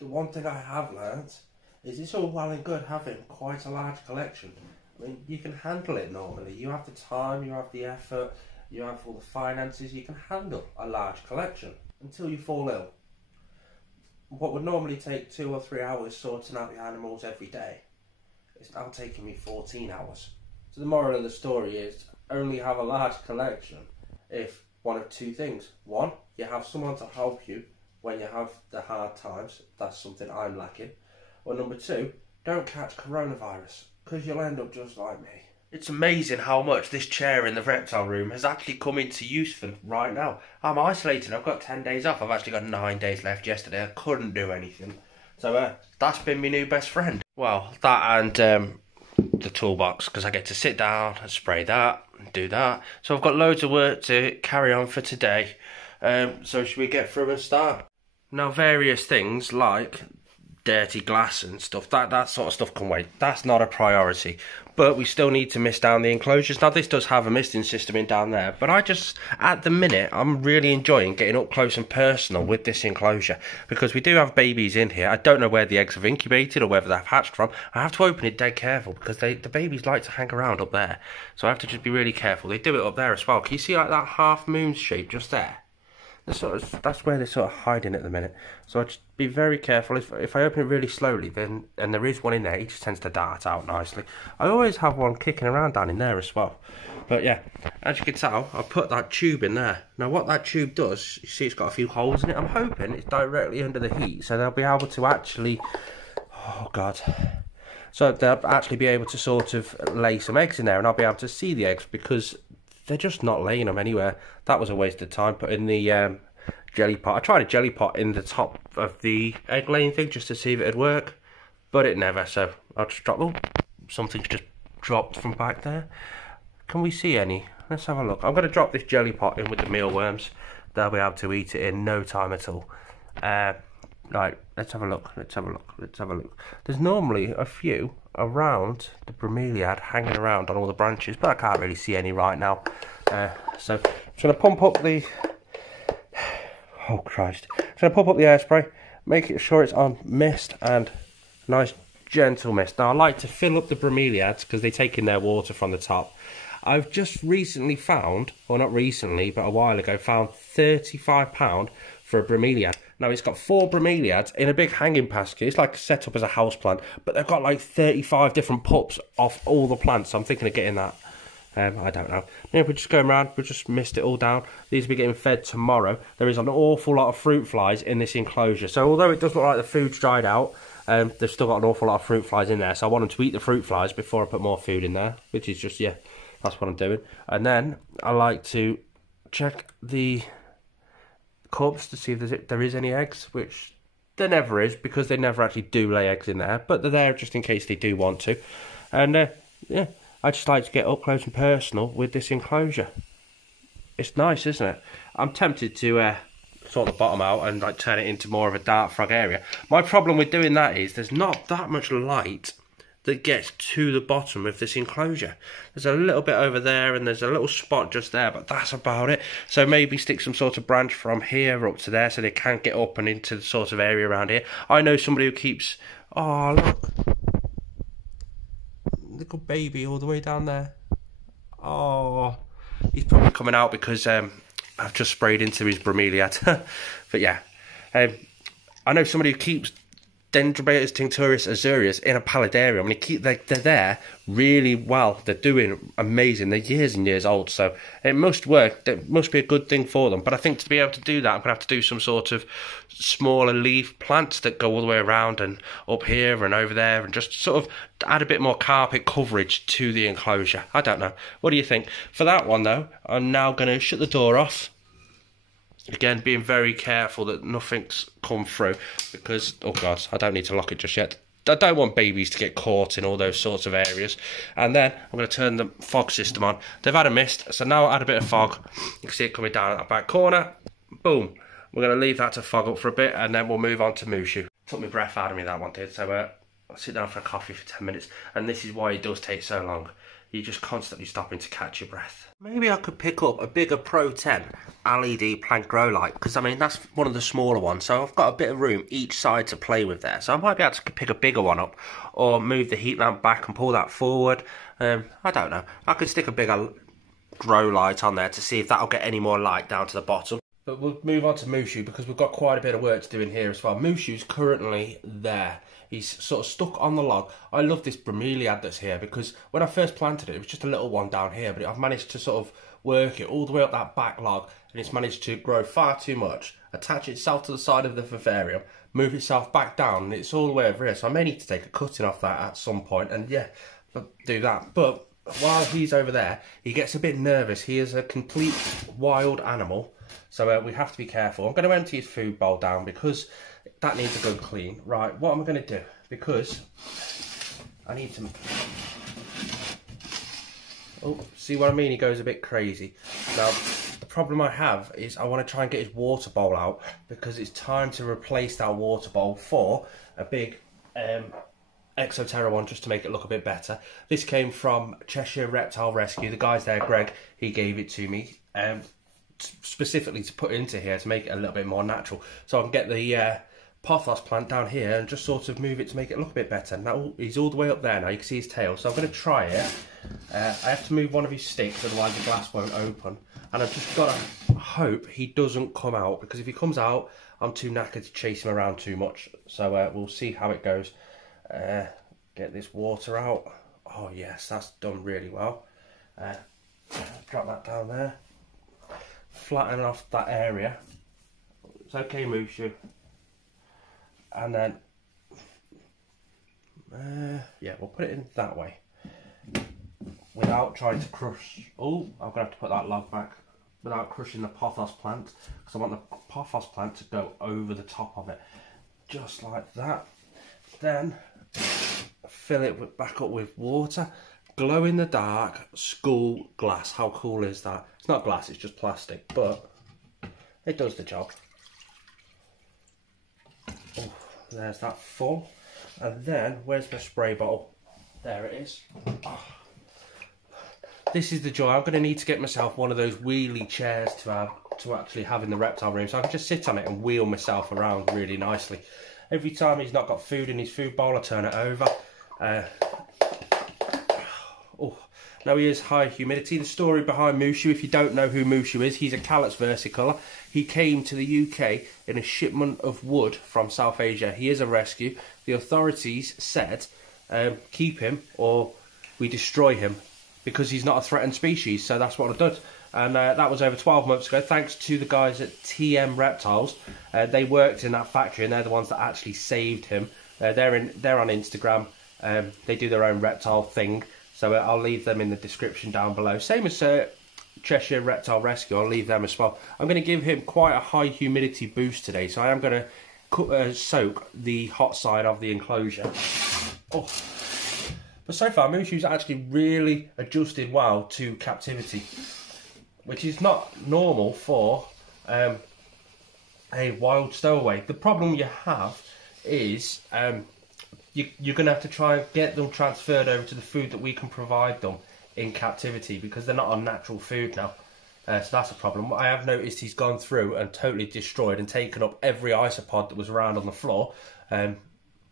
the one thing I have learnt is it's all well and good having quite a large collection. I mean, you can handle it normally. You have the time, you have the effort, you have all the finances, you can handle a large collection until you fall ill. What would normally take 2 or 3 hours sorting out the animals every day is now taking me 14 hours. So the moral of the story is only have a large collection if one of two things. One, you have someone to help you when you have the hard times. That's something I'm lacking. Or number two, don't catch coronavirus, because you'll end up just like me. It's amazing how much this chair in the reptile room has actually come into use for right now. I'm isolated, I've got 10 days off. I've actually got 9 days left yesterday. I couldn't do anything. So that's been my new best friend. Well, that and the toolbox, because I get to sit down and spray that and do that. So I've got loads of work to carry on for today. So should we get through and start? Now, various things like dirty glass and stuff, that sort of stuff can wait. That's not a priority. But we still need to mist down the enclosures. Now, this does have a misting system in down there, but at the minute, I'm really enjoying getting up close and personal with this enclosure, because we do have babies in here. I don't know where the eggs have incubated or whether they've hatched from. I have to open it dead careful, because the babies like to hang around up there. So I have to just be really careful. They do it up there as well. Can you see like that half moon shape just there? That's where they're sort of hiding at the minute. So I just be very careful. If I open it really slowly, then, and there is one in there, he just tends to dart out nicely. I always have one kicking around down in there as well. But yeah, as you can tell, I put that tube in there. Now what that tube does, you see it's got a few holes in it. I'm hoping it's directly under the heat, so they'll be able to actually, oh God. So they'll actually be able to sort of lay some eggs in there, and I'll be able to see the eggs, because they're just not laying them anywhere. That was a waste of time putting the jelly pot. I tried a jelly pot in the top of the egg laying thing just to see if it'd work, but it never. So I'll just drop. Oh, something's just dropped from back there. Can we see any? Let's have a look. I'm going to drop this jelly pot in with the mealworms. They'll be able to eat it in no time at all. Right, let's have a look. Let's have a look. Let's have a look. There's normally a few around the bromeliad hanging around on all the branches, but I can't really see any right now. So I'm just going to pump up the, oh Christ, I'm going to pump up the air spray, make it sure it's on mist, and nice gentle mist. Now I like to fill up the bromeliads because they take in their water from the top. I've just recently found, or not recently, but a while ago, found £35 for a bromeliad. Now it's got 4 bromeliads in a big hanging basket. It's like set up as a house plant, but they've got like 35 different pups off all the plants. So I'm thinking of getting that. I don't know. Yeah, we're just going around. We'll just mist it all down. These will be getting fed tomorrow. There is an awful lot of fruit flies in this enclosure. So although it does look like the food's dried out, they've still got an awful lot of fruit flies in there. So I want them to eat the fruit flies before I put more food in there, which is just, yeah, that's what I'm doing. And then I like to check the cubs to see if there is any eggs, which there never is, because they never actually do lay eggs in there, but they're there just in case they do want to. And yeah, I just like to get up close and personal with this enclosure. It's nice, isn't it? I'm tempted to sort the bottom out and like turn it into more of a dart frog area. My problem with doing that is there's not that much light that gets to the bottom of this enclosure. There's a little bit over there and there's a little spot just there, but that's about it. So maybe stick some sort of branch from here up to there so they can't get up and into the sort of area around here. I know somebody who keeps, oh look, little baby all the way down there. Oh, he's probably coming out because I've just sprayed into his bromeliad. But yeah, I know somebody who keeps Dendrobatus tinctorius azurius in a paludarium, and they're there really well. They're doing amazing. They're years and years old, so it must work. It must be a good thing for them. But I think to be able to do that, I'm going to have to do some sort of smaller leaf plants that go all the way around and up here and over there, and just sort of add a bit more carpet coverage to the enclosure. I don't know. What do you think? For that one, though, I'm now going to shut the door off. Again, being very careful that nothing's come through, because, oh God, I don't need to lock it just yet. I don't want babies to get caught in all those sorts of areas. And then I'm going to turn the fog system on. They've had a mist, so now I'll add a bit of fog. You can see it coming down at that back corner. Boom. We're going to leave that to fog up for a bit, and then we'll move on to Mushu. Took my breath out of me, that one did. So I'll sit down for a coffee for 10 minutes, and this is why it does take so long. You're just constantly stopping to catch your breath. Maybe I could pick up a bigger Pro 10 LED plant grow light, because I mean that's one of the smaller ones, so I've got a bit of room each side to play with there. So I might be able to pick a bigger one up, or move the heat lamp back and pull that forward. I don't know. I could stick a bigger grow light on there to see if that'll get any more light down to the bottom. But we'll move on to Mushu, because we've got quite a bit of work to do in here as well. Mushu's currently there. He's sort of stuck on the log. I love this bromeliad that's here, because when I first planted it, it was just a little one down here, but I've managed to sort of work it all the way up that back log, and it's managed to grow far too much, attach itself to the side of the vivarium, move itself back down, and it's all the way over here. So I may need to take a cutting off that at some point, and yeah, do that. But while he's over there, he gets a bit nervous. He is a complete wild animal, so we have to be careful. I'm going to empty his food bowl down, because that needs a good clean. Right, what am I going to do? Because I need to... Oh, see what I mean? He goes a bit crazy. Now, the problem I have is I want to try and get his water bowl out, because it's time to replace that water bowl for a big Exoterra one, just to make it look a bit better. This came from Cheshire Reptile Rescue. The guy's there, Greg, he gave it to me. Specifically to put into here to make it a little bit more natural, so I can get the pothos plant down here and just sort of move it to make it look a bit better. Now he's all the way up there now, you can see his tail, so I'm going to try it. I have to move one of his sticks, otherwise the glass won't open, and I've just got to hope he doesn't come out, because if he comes out I'm too knackered to chase him around too much. So we'll see how it goes. Get this water out. Oh yes, that's done really well. Drop that down there, flatten off that area. It's okay, Mushu. And then yeah, we'll put it in that way without trying to crush. Oh, I'm gonna have to put that log back, without crushing the pothos plant, because I want the pothos plant to go over the top of it, just like that. Then fill it back up with water. Glow in the dark school glass. How cool is that? It's not glass, it's just plastic, but it does the job. Oh, there's that full. And then where's my spray bottle? There it is. Oh, this is the joy. I'm going to need to get myself one of those wheelie chairs to actually have in the reptile room, so I can just sit on it and wheel myself around really nicely. Every time he's not got food in his food bowl, I turn it over. Oh, now he is high humidity. The story behind Mushu, if you don't know who Mushu is, he's a Callot's versicolor. He came to the UK in a shipment of wood from South Asia. He is a rescue. The authorities said, keep him or we destroy him, because he's not a threatened species. So that's what I've done. And that was over 12 months ago, thanks to the guys at TM Reptiles. They worked in that factory, and they're the ones that actually saved him. They're on Instagram. They do their own reptile thing, so I'll leave them in the description down below. Same as Cheshire Reptile Rescue, I'll leave them as well. I'm going to give him quite a high humidity boost today, so I am going to soak the hot side of the enclosure. Oh. But so far, Mushu's actually really adjusted well to captivity, which is not normal for a wild stowaway. The problem you have is you're going to have to try and get them transferred over to the food that we can provide them in captivity, because they're not on natural food now. So that's a problem. I have noticed he's gone through and totally destroyed and taken up every isopod that was around on the floor.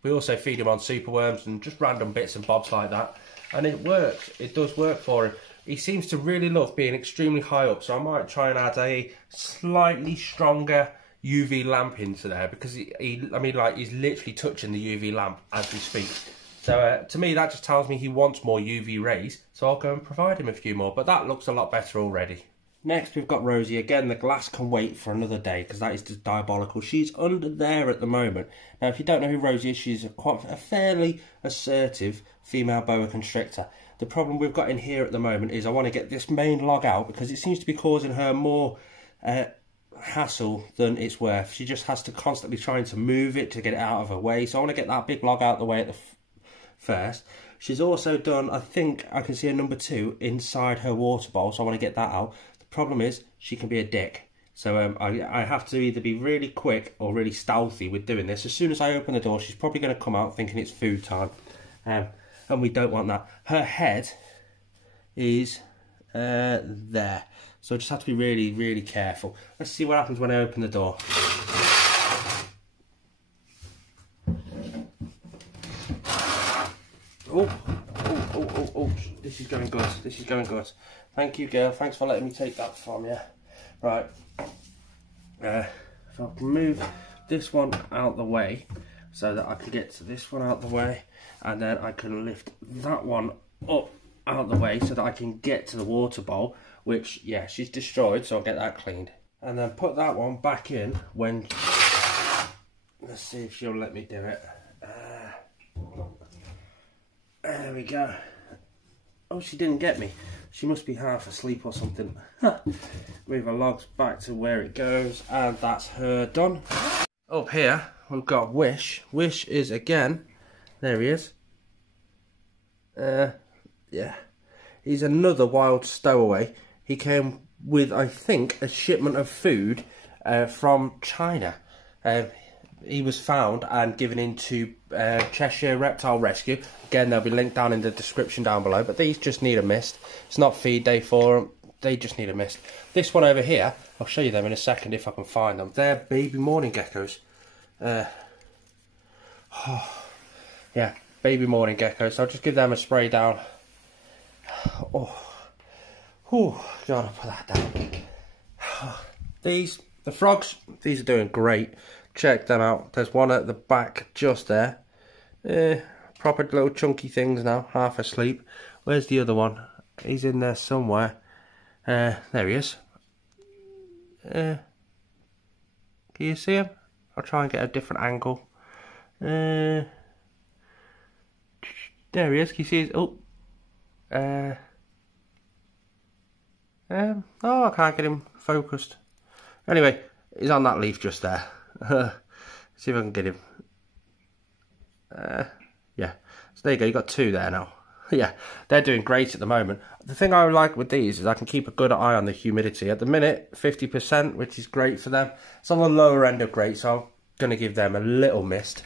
We also feed him on superworms and just random bits and bobs like that, and it works. It does work for him. He seems to really love being extremely high up, so I might try and add a slightly stronger UV lamp into there, because I mean, like, he's literally touching the UV lamp as we speak. So to me, that just tells me he wants more UV rays, so I'll go and provide him a few more. But that looks a lot better already. Next, we've got Rosie. Again, the glass can wait for another day, because that is just diabolical. She's under there at the moment. Now, if you don't know who Rosie is, she's a fairly assertive female boa constrictor. The problem we've got in here at the moment is I want to get this main log out, because it seems to be causing her more hassle than it's worth. She just has to constantly trying to move it to get it out of her way. So I want to get that big log out the way at the first. She's also done, I think I can see a number 2 inside her water bowl, so I want to get that out. The problem is she can be a dick. So I have to either be really quick or really stealthy with doing this. As soon as I open the door, she's probably going to come out thinking it's food time. And we don't want that. Her head is there. So I just have to be really, really careful. Let's see what happens when I open the door. Oh, this is going good. This is going good. Thank you, girl. Thanks for letting me take that from you. Right. If I can move this one out the way so that I can get to this one out the way, and then I can lift that one up out the way so that I can get to the water bowl, which, yeah, she's destroyed, so I'll get that cleaned. And then put that one back in when... Let's see if she'll let me do it. There we go. Oh, she didn't get me. She must be half asleep or something. Move her logs back to where it goes, and that's her done. Up here, we've got Wish. Wish is again... There he is. Yeah. He's another wild stowaway. He came with, I think, a shipment of food from China. He was found and given into Cheshire Reptile Rescue. Again, they'll be linked down in the description down below. But these just need a mist. It's not feed day for them. They just need a mist. This one over here, I'll show you them in a second if I can find them. They're baby morning geckos. Yeah, baby morning geckos. So I'll just give them a spray down. Gotta put that down. The frogs, these are doing great. Check them out. There's one at the back just there. Proper little chunky things now, half asleep. Where's the other one? He's in there somewhere. There he is. Can you see him? I'll try and get a different angle. There he is. Can you see his... Oh, I can't get him focused. Anyway, he's on that leaf just there. See if I can get him. Yeah, so there you go, you got two there now. Yeah, they're doing great at the moment. The thing I like with these is I can keep a good eye on the humidity. At the minute, 50%, which is great for them. It's on the lower end of great, so I'm going to give them a little mist.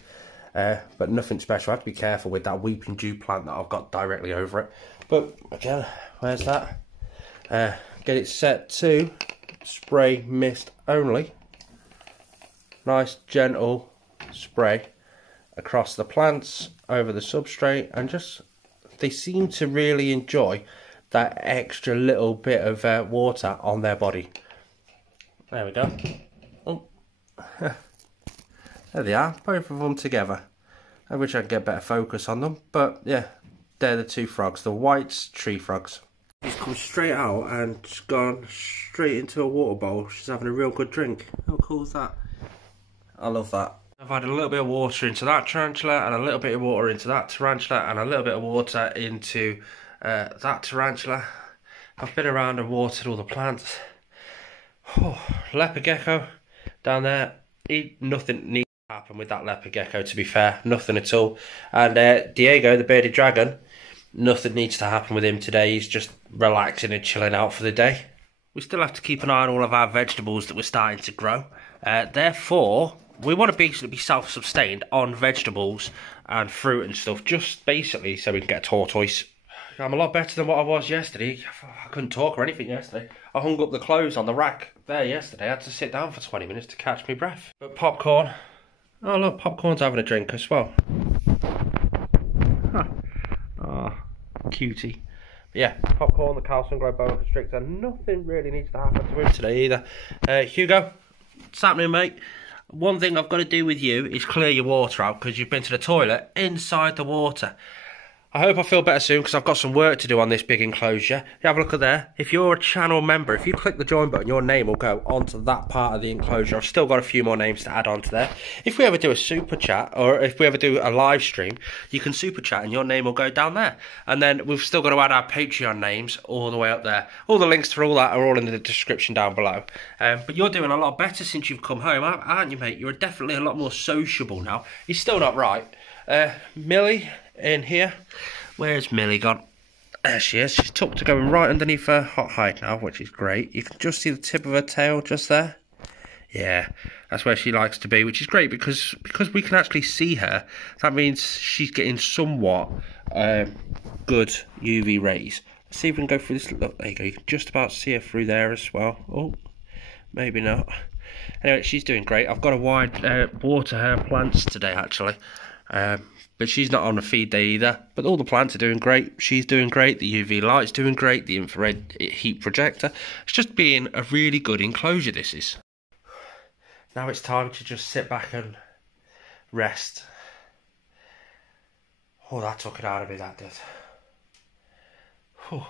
But nothing special. I have to be careful with that weeping dew plant that I've got directly over it. But again, where's that? Get it set to spray mist only. Nice gentle spray across the plants, over the substrate, and just they seem to really enjoy that extra little bit of water on their body. There we go. Oh. There they are, both of them together. I wish I could get better focus on them, but yeah, they're the two frogs, the white tree frogs. She's come straight out and just gone straight into a water bowl. She's having a real good drink. How cool is that? I love that. I've had a little bit of water into that tarantula, and a little bit of water into that tarantula, and a little bit of water into that tarantula. I've been around and watered all the plants. Leopard gecko down there. Nothing needs to happen with that leopard gecko, to be fair. Nothing at all. And Diego, the bearded dragon, nothing needs to happen with him today. He's just relaxing and chilling out for the day. We still have to keep an eye on all of our vegetables that we're starting to grow. Therefore, we want to basically be self-sustained on vegetables and fruit and stuff, just basically so we can get a tortoise. I'm a lot better than what I was yesterday. I couldn't talk or anything yesterday. I hung up the clothes on the rack there yesterday. I had to sit down for 20 minutes to catch my breath. But popcorn. Oh look, popcorn's having a drink as well. Huh. Oh, cutie. But yeah, popcorn, the calcium grow boa constrictor. Nothing really needs to happen to him today either. Hugo, what's happening, mate? One thing I've got to do with you is clear your water out because you've been to the toilet inside the water. I hope I feel better soon because I've got some work to do on this big enclosure. You have a look at there. If you're a channel member, if you click the join button, your name will go onto that part of the enclosure. I've still got a few more names to add onto there. If we ever do a super chat, or if we ever do a live stream, you can super chat and your name will go down there. And then we've still got to add our Patreon names all the way up there. All the links for all that are all in the description down below. But you're doing a lot better since you've come home, aren't you, mate? You're definitely a lot more sociable now. He's still not right. Millie in here. Where's Millie gone? There she is. She's tucked to going right underneath her hot hide now, which is great. You can just see the tip of her tail just there. Yeah, that's where she likes to be, which is great because we can actually see her. That means she's getting somewhat good UV rays. Let's see if we can go through this. Look, there you go. You can just about see her through there as well. Oh, maybe not. Anyway, she's doing great. I've got to water her plants today, actually. But she's not on a feed day either. But all the plants are doing great. She's doing great. The UV light's doing great. The infrared heat projector. It's just being a really good enclosure, this is. Now it's time to just sit back and rest. Oh, that took it out of me, that did. Whew.